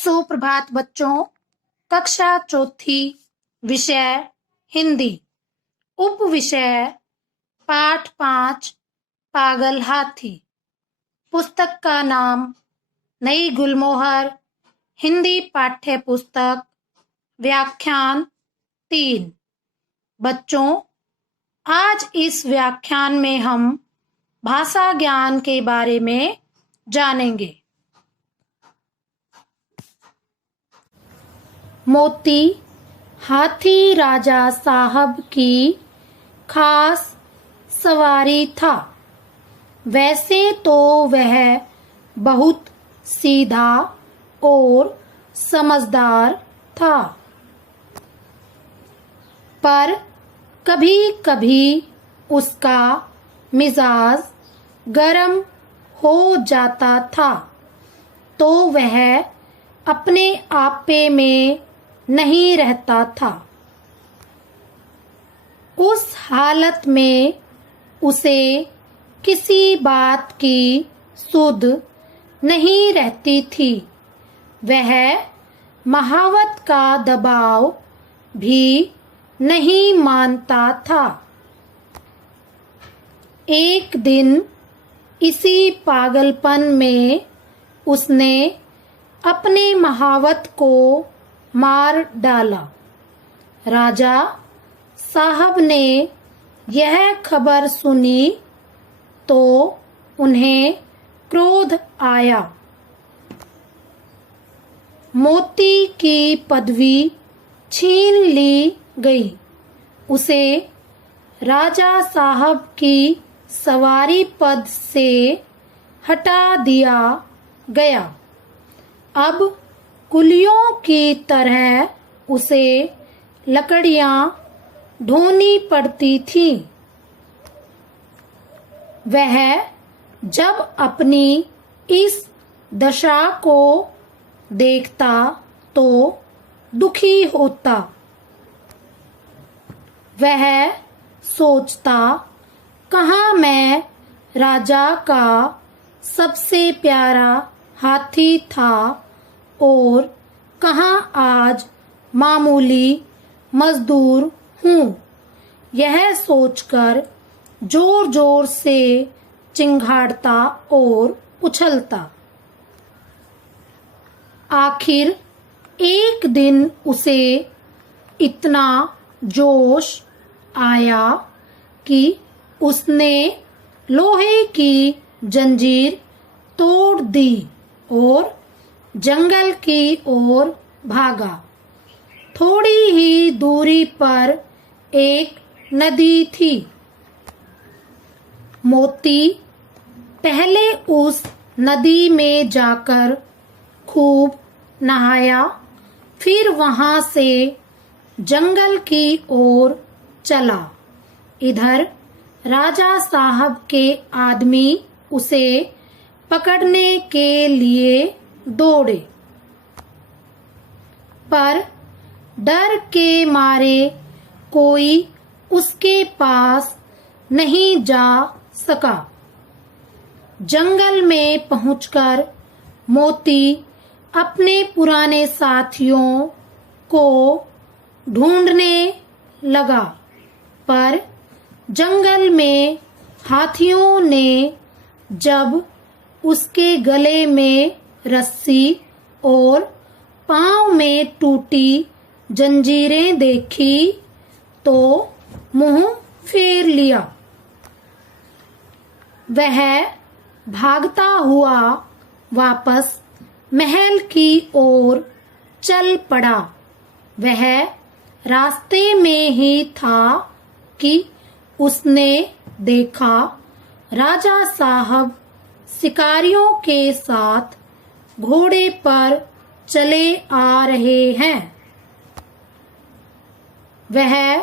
सुप्रभात बच्चों। कक्षा चौथी, विषय हिंदी, उप विषय पाठ 5 पागल हाथी। पुस्तक का नाम नई गुलमोहर हिंदी पाठ्य पुस्तक, व्याख्यान 3। बच्चों, आज इस व्याख्यान में हम भाषा ज्ञान के बारे में जानेंगे। मोती हाथी राजा साहब की खास सवारी था। वैसे तो वह बहुत सीधा और समझदार था, पर कभी-कभी उसका मिजाज गर्म हो जाता था, तो वह अपने आपे में नहीं रहता था। उस हालत में उसे किसी बात की सुध नहीं रहती थी। वह महावत का दबाव भी नहीं मानता था। एक दिन इसी पागलपन में उसने अपने महावत को मार डाला। राजा साहब ने यह खबर सुनी तो उन्हें क्रोध आया। मोती की पदवी छीन ली गई। उसे राजा साहब की सवारी पद से हटा दिया गया। अब कुलियों की तरह उसे लकड़ियां ढोनी पड़ती थीं। वह जब अपनी इस दशा को देखता तो दुखी होता। वह सोचता, कहाँ मैं राजा का सबसे प्यारा हाथी था और कहाँ आज मामूली मजदूर हूँ। यह सोचकर जोर जोर से चिंघाड़ता और उछलता। आखिर एक दिन उसे इतना जोश आया कि उसने लोहे की जंजीर तोड़ दी और जंगल की ओर भागा। थोड़ी ही दूरी पर एक नदी थी। मोती पहले उस नदी में जाकर खूब नहाया, फिर वहां से जंगल की ओर चला। इधर राजा साहब के आदमी उसे पकड़ने के लिए दौड़े, पर डर के मारे कोई उसके पास नहीं जा सका। जंगल में पहुंचकर मोती अपने पुराने साथियों को ढूंढने लगा, पर जंगल में हाथियों ने जब उसके गले में रस्सी और पांव में टूटी जंजीरें देखी तो मुंह फेर लिया। वह भागता हुआ वापस महल की ओर चल पड़ा। वह रास्ते में ही था कि उसने देखा राजा साहब शिकारियों के साथ घोड़े पर चले आ रहे हैं। वह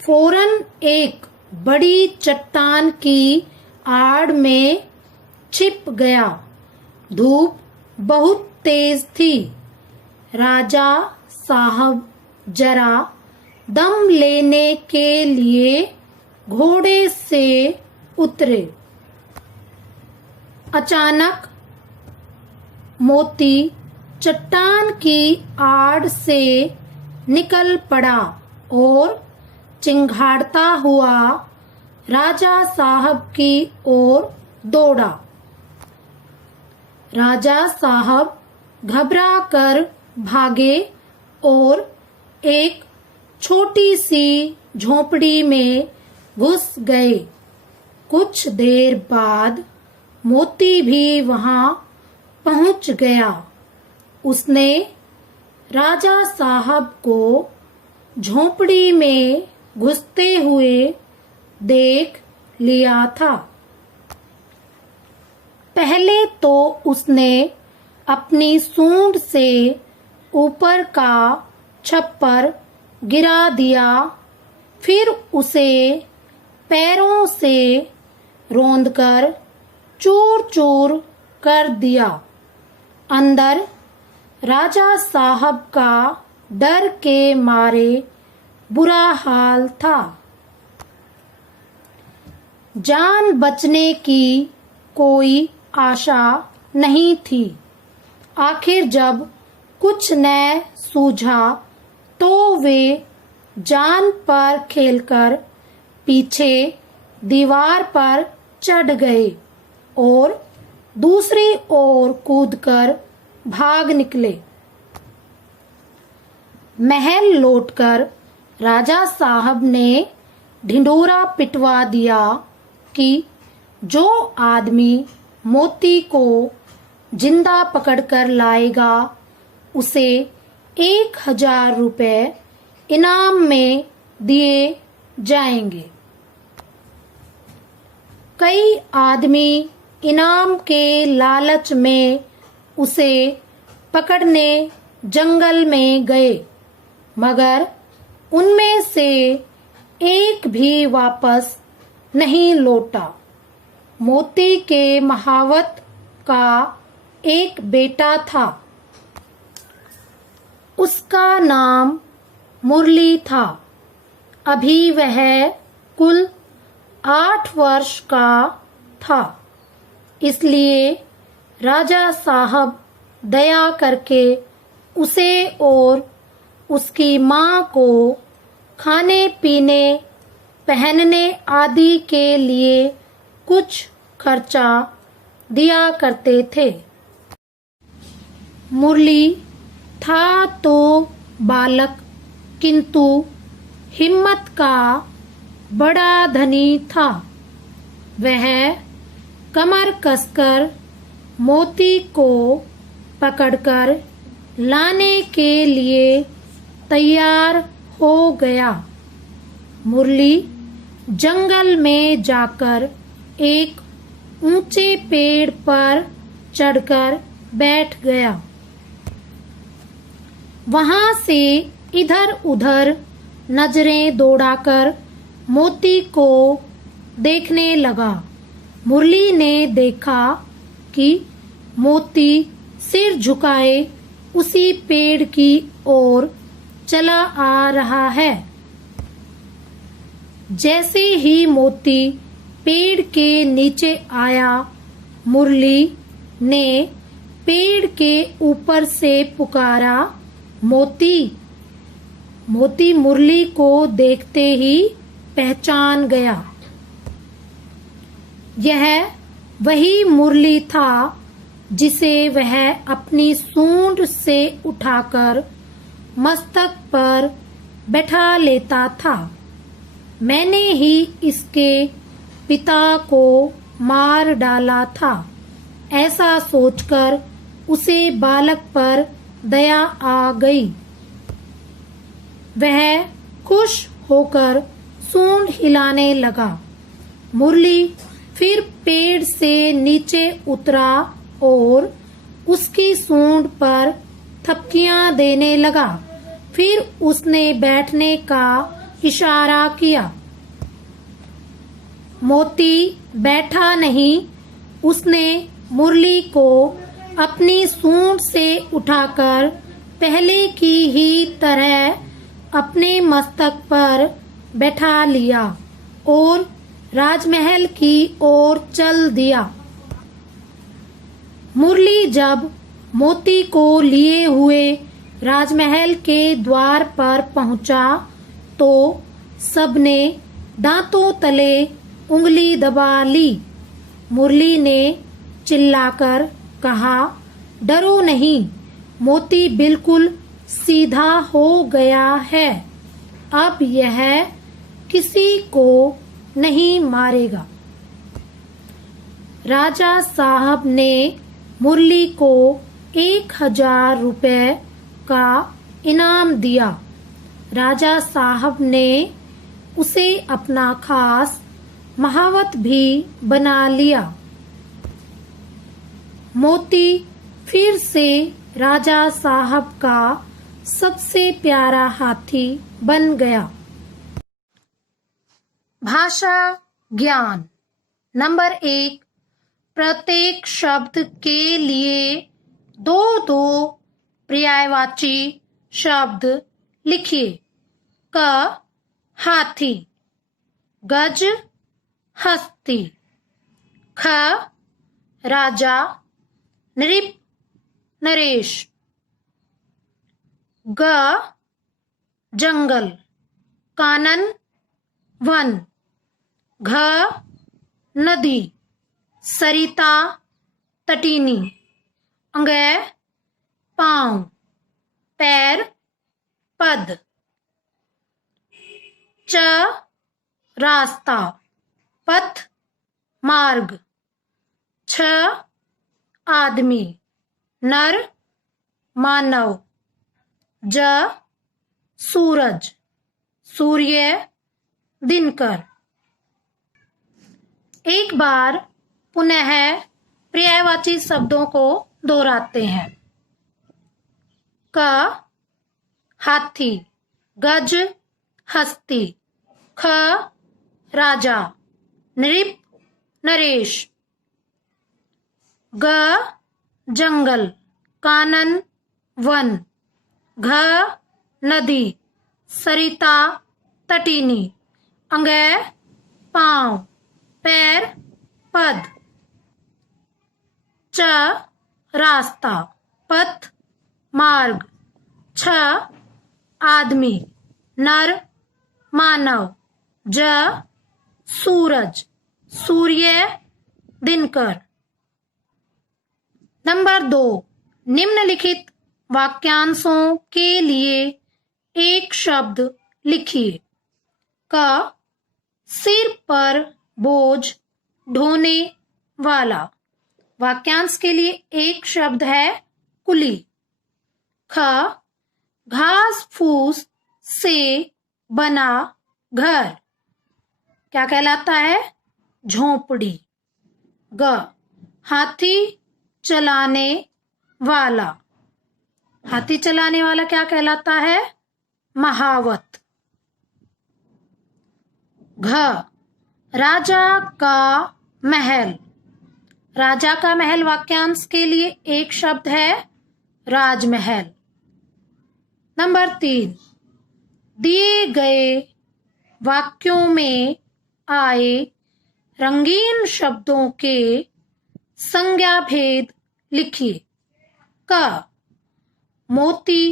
फौरन एक बड़ी चट्टान की आड़ में छिप गया। धूप बहुत तेज थी। राजा साहब जरा दम लेने के लिए घोड़े से उतरे। अचानक मोती चट्टान की आड़ से निकल पड़ा और चिंघाड़ता हुआ राजा साहब की ओर दौड़ा। राजा साहब घबरा कर भागे और एक छोटी सी झोंपड़ी में घुस गए। कुछ देर बाद मोती भी वहां पहुंच गया। उसने राजा साहब को झोंपड़ी में घुसते हुए देख लिया था। पहले तो उसने अपनी सूंड से ऊपर का छप्पर गिरा दिया, फिर उसे पैरों से रौंदकर चूर चूर कर दिया। अंदर राजा साहब का डर के मारे बुरा हाल था। जान बचने की कोई आशा नहीं थी। आखिर जब कुछ न सूझा तो वे जान पर खेलकर पीछे दीवार पर चढ़ गए और दूसरी ओर कूदकर भाग निकले। महल लौटकर राजा साहब ने ढिंढोरा पिटवा दिया कि जो आदमी मोती को जिंदा पकड़कर लाएगा उसे 1000 रुपए इनाम में दिए जाएंगे। कई आदमी इनाम के लालच में उसे पकड़ने जंगल में गए, मगर उनमें से एक भी वापस नहीं लौटा। मोती के महावत का एक बेटा था। उसका नाम मुरली था। अभी वह कुल 8 वर्ष का था। इसलिए राजा साहब दया करके उसे और उसकी माँ को खाने पीने पहनने आदि के लिए कुछ खर्चा दिया करते थे। मुरली था तो बालक, किंतु हिम्मत का बड़ा धनी था। वह कमर कसकर मोती को पकड़कर लाने के लिए तैयार हो गया। मुरली जंगल में जाकर एक ऊंचे पेड़ पर चढ़कर बैठ गया। वहां से इधर उधर नजरें दौड़ाकर मोती को देखने लगा। मुरली ने देखा कि मोती सिर झुकाए उसी पेड़ की ओर चला आ रहा है। जैसे ही मोती पेड़ के नीचे आया, मुरली ने पेड़ के ऊपर से पुकारा, मोती। मोती मुरली को देखते ही पहचान गया। यह वही मुरली था जिसे वह अपनी सूंड से उठाकर मस्तक पर बैठा लेता था। मैंने ही इसके पिता को मार डाला था। ऐसा सोचकर उसे बालक पर दया आ गई। वह खुश होकर सूंड हिलाने लगा। मुरली फिर पेड़ से नीचे उतरा और उसकी सूंड पर थपकियां देने लगा। फिर उसने बैठने का इशारा किया। मोती बैठा नहीं। उसने मुरली को अपनी सूंड से उठाकर पहले की ही तरह अपने मस्तक पर बैठा लिया और राजमहल की ओर चल दिया। मुरली जब मोती को लिए हुए राजमहल के द्वार पर पहुंचा तो सबने दांतों तले उंगली दबा ली। मुरली ने चिल्लाकर कहा, डरो नहीं, मोती बिल्कुल सीधा हो गया है। अब यह किसी को नहीं मारेगा। राजा साहब ने मुरली को 1000 रुपए का इनाम दिया। राजा साहब ने उसे अपना खास महावत भी बना लिया। मोती फिर से राजा साहब का सबसे प्यारा हाथी बन गया। भाषा ज्ञान नंबर 1, प्रत्येक शब्द के लिए दो दो पर्यायवाची शब्द लिखिए। क हाथी, गज हस्ती, ख राजा, नृप नरेश, ग जंगल, कानन वन, घ नदी, सरिता तटीनी, अंग पांव, पैर पद, च रास्ता, पथ मार्ग, छ आदमी, नर मानव, ज सूरज, सूर्य, दिनकर। एक बार पुनः पर्यायवाची शब्दों को दोहराते हैं। क हाथी, गज हस्ती, ख राजा, नृप नरेश, ग जंगल, कानन वन, घ नदी, सरिता तटीनी, अंग पांव, पैर पद, च रास्ता, पथ मार्ग, छ आदमी, नर मानव, ज सूरज, सूर्य, दिनकर। नंबर 2, निम्नलिखित वाक्यांशों के लिए एक शब्द लिखिए। क सिर पर बोझ ढोने वाला। वाक्यांश के लिए एक शब्द है कुली। ख घास फूस से बना घर क्या कहलाता है? झोपड़ी। ग हाथी चलाने वाला। हाथी चलाने वाला क्या कहलाता है? महावत। घ राजा का महल। राजा का महल वाक्यांश के लिए एक शब्द है राजमहल। नंबर 3, दिए गए वाक्यों में आए रंगीन शब्दों के संज्ञा भेद लिखिए। क मोती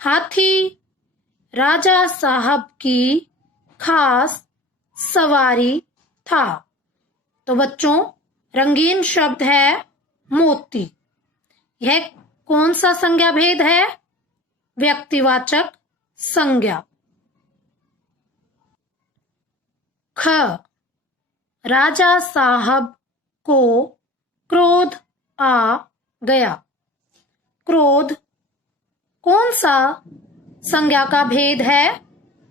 हाथी राजा साहब की खास सवारी था। तो बच्चों, रंगीन शब्द है मोती। यह कौन सा संज्ञा भेद है? व्यक्तिवाचक संज्ञा। ख राजा साहब को क्रोध आ गया। क्रोध कौन सा संज्ञा का भेद है?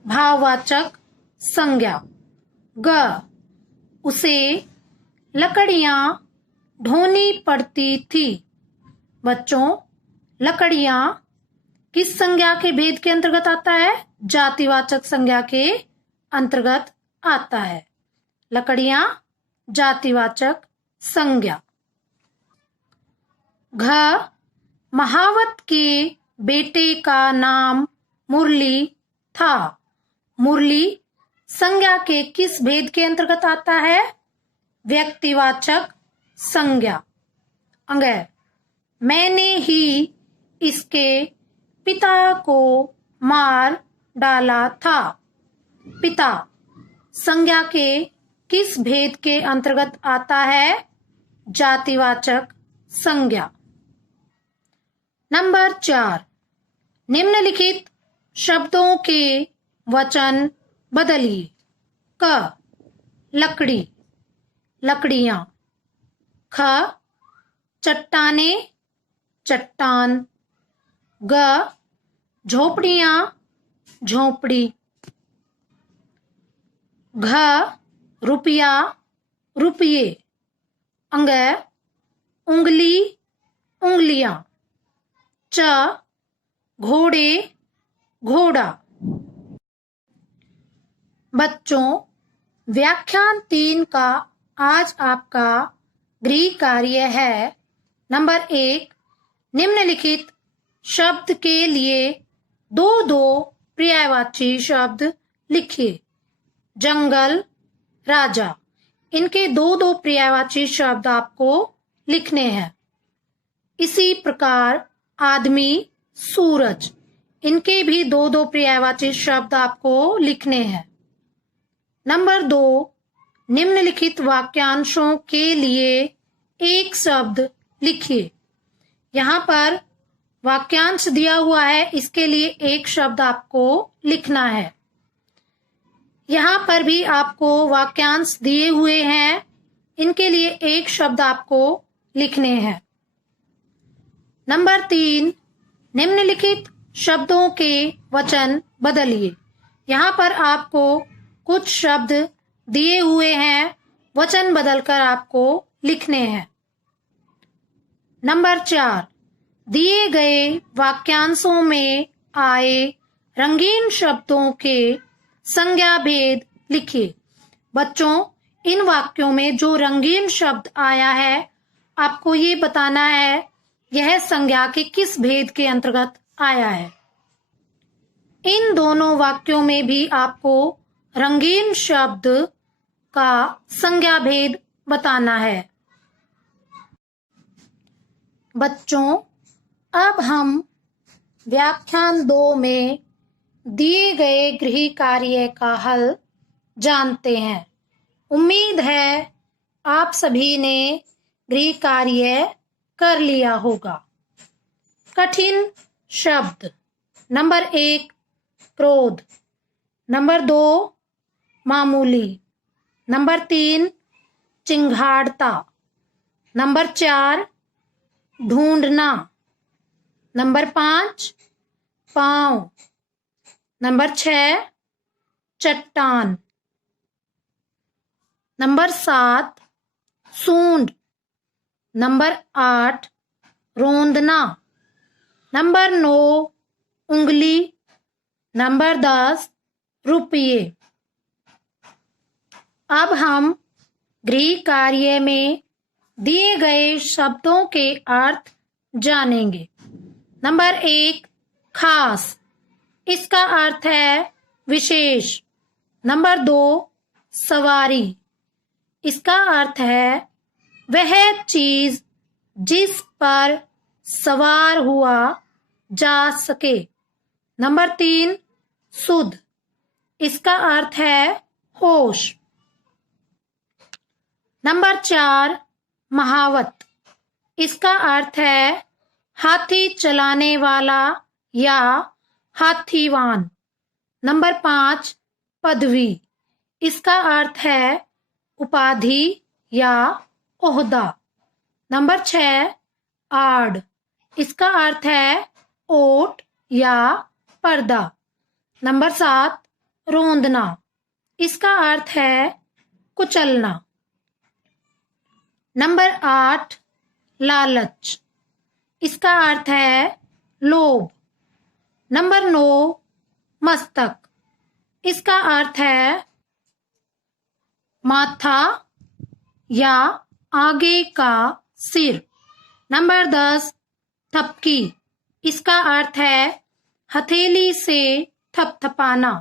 भाववाचक संज्ञा। ग उसे लकड़ियां ढोनी पड़ती थी। बच्चों, लकड़ियां किस संज्ञा के भेद के अंतर्गत आता है? जातिवाचक संज्ञा के अंतर्गत आता है। लकड़ियां जातिवाचक संज्ञा। घ महावत के बेटे का नाम मुरली था। मुरली संज्ञा के किस भेद के अंतर्गत आता है? व्यक्तिवाचक संज्ञा। अंग मैंने ही इसके पिता को मार डाला था। पिता संज्ञा के किस भेद के अंतर्गत आता है? जातिवाचक संज्ञा। नंबर 4, निम्नलिखित शब्दों के वचन बदलिए। क, लकड़ी, लकड़ियां। ख, चट्टाने, चट्टान। ग, झोपड़ियां, झोपड़ी। घ, रुपया, रुपये। अंग, उंगली, उंगलियां। च, घोड़े, घोड़ा। बच्चों, व्याख्यान 3 का आज आपका गृह कार्य है। नंबर 1, निम्नलिखित शब्द के लिए दो पर्यायवाची शब्द लिखिए। जंगल, राजा। इनके दो पर्यायवाची शब्द आपको लिखने हैं। इसी प्रकार आदमी, सूरज। इनके भी दो पर्यायवाची शब्द आपको लिखने हैं। नंबर 2, निम्नलिखित वाक्यांशों के लिए एक शब्द लिखिए। यहाँ पर वाक्यांश दिया हुआ है, इसके लिए एक शब्द आपको लिखना है। यहाँ पर भी आपको वाक्यांश दिए हुए हैं, इनके लिए एक शब्द आपको लिखने हैं। नंबर 3, निम्नलिखित शब्दों के वचन बदलिए। यहाँ पर आपको कुछ शब्द दिए हुए हैं, वचन बदलकर आपको लिखने हैं। नंबर 4, दिए गए वाक्यांशों में आए रंगीन शब्दों के संज्ञा भेद लिखिए। बच्चों, इन वाक्यों में जो रंगीन शब्द आया है, आपको ये बताना है यह संज्ञा के किस भेद के अंतर्गत आया है। इन दोनों वाक्यों में भी आपको रंगीन शब्द का संज्ञा भेद बताना है। बच्चों, अब हम व्याख्यान 2 में दिए गए गृह कार्य का हल जानते हैं। उम्मीद है आप सभी ने गृह कार्य कर लिया होगा। कठिन शब्द। नंबर 1, क्रोध। नंबर 2, मामूली। नंबर 3, चिंगाड़ता। नंबर 4, ढूंढना। नंबर 5, पांव। नंबर 6, चट्टान। नंबर 7, सूंड। नंबर 8, रोंदना। नंबर 9, उंगली। नंबर 10, रुपये। अब हम गृह कार्य में दिए गए शब्दों के अर्थ जानेंगे। नंबर 1, खास। इसका अर्थ है विशेष। नंबर 2, सवारी। इसका अर्थ है वह चीज जिस पर सवार हुआ जा सके। नंबर 3, सुध। इसका अर्थ है होश। नंबर 4, महावत। इसका अर्थ है हाथी चलाने वाला या हाथीवान। नंबर 5, पदवी। इसका अर्थ है उपाधि या ओहदा। नंबर 6, आड़। इसका अर्थ है ओट या पर्दा। नंबर 7, रोंदना। इसका अर्थ है कुचलना। नंबर 8, लालच। इसका अर्थ है लोभ। नंबर 9, मस्तक। इसका अर्थ है माथा या आगे का सिर। नंबर 10, थपकी। इसका अर्थ है हथेली से थपथपाना।